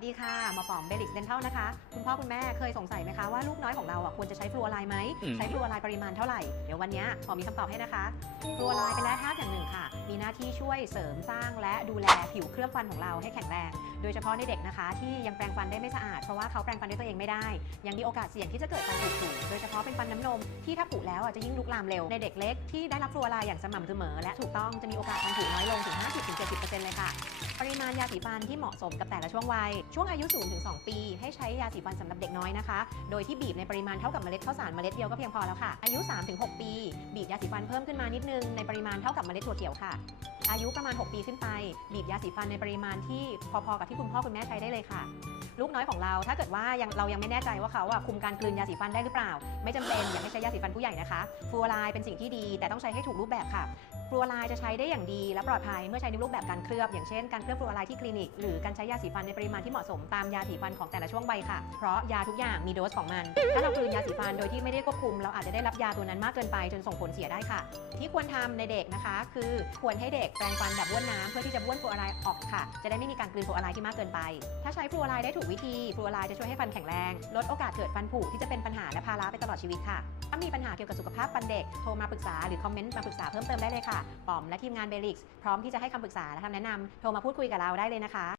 สดีค่ะหมอป๋อมเบลิกเดนเทลนะคะ คุณพ่อคุณแม่เคยสงสัยไหมคะว่าลูกน้อยของเราอะควรจะใช้ฟลูออไรด์ไหม อืม ใช้ฟลูออไรด์ปริมาณเท่าไหร่ เดี๋ยววันนี้หมอมีคำตอบให้นะคะ ฟลูออไรด์เป็นแร่ธาตุอย่างหนึ่งค่ะ มีหน้าที่ช่วยเสริมสร้างและดูแลผิวเคลือบฟันของเราให้แข็งแรง โดยเฉพาะในเด็กนะคะ ที่ยังแปรงฟันได้ไม่สะอาดเพราะว่าเขาแปรงฟันด้วยตัวเองไม่ได้ ยังมีโอกาสเสี่ยงที่จะเกิดฟันผุสูงโดยเฉพาะเป็นฟันน้ำนมที่ถ้าผุแล้วอะจะยิ่งลุกลามเร็วในเด็กเล็กที่ได้รับฟลูออไรด์อย่างสม่ำเสมอและถูกต้องจะมีโอกาสฟันผุน้อยลงถึง 50-70%เลยค่ะ ปริมาณยาสีฟันที่เหมาะสมกับแต่ละช่วงวัยช่วงอายุ0-2ปี ให้ใช้ยาสีฟันสำหรับเด็กน้อยนะคะ โดยที่บีบในปริมาณเท่ากับเมล็ดข้าวสารเมล็ดเดียวก็เพียงพอแล้วค่ะ อายุ3-6ปี บีบยาสีฟันเพิ่มขึ้นมานิดนึงในปริมาณเท่ากับเมล็ดถั่วเขียวค่ะ อายุประมาณ 6 ปีขึ้นไป บีบยาสีฟันในปริมาณที่พอๆกับที่คุณพ่อคุณแม่ใช้ได้เลยค่ะ ลูกน้อยของเราถ้าเกิดว่ายังเรายังไม่แน่ใจว่าเขาอะคุมการกลืนยาสีฟันได้หรือเปล่า ไม่จำเป็นอย่าให้ใช้ยาสีฟันผู้ใหญ่นะคะฟลูออไรด์เป็นสิ่งที่ดีแต่ต้องใช้ให้ถูกรูปแบบค่ะฟลูออไรด์จะใช้ได้อย่างดีและปลอดภัยเมื่อใช้ในรูปแบบการเคลือบอย่างเช่นการเคลือบฟลูออไรด์ที่คลินิกหรือการใช้ยาสีฟันในปริมาณที่เหมาะสมตามยาสีฟันของแต่ละช่วงวัยค่ะ เพราะยาทุกอย่างมีโดสของมัน ถ้าเรากลืนยาสีฟันโดยที่ไม่ได้ควบคุม เราอาจจะได้รับยาตัวนั้นมากเกินไปจนส่งผลเสียได้ค่ะ ที่ควรทำในเด็กนะคะ คือควรให้เด็กแปรงฟันแบบบ้วนน้ำเพื่อที่จะบ้วนฟลูออไรด์ออกค่ะ จะได้ไม่มีการกลืนฟลูออไรด์ที่มากเกินไป ถ้าใช้ฟลูออไรด์ได้ถูกวิธีฟลูออไรด์จะช่วยให้ฟันแข็งแรง ลดโอกาสเกิดฟันผุที่จะเป็นปัญหาและภาระไปตลอดชีวิตค่ะ ถ้ามีปัญหาเกี่ยวกับสุขภาพฟันเด็ก โทรมาปรึกษาหรือคอมเมนต์มาปรึกษาเพิ่มเติมได้เลยค่ะปอมและทีมงานเบลิกพร้อมที่จะให้คำปรึกษาและคำแนะนำโทรมาพูดคุยกับเราได้เลยนะคะ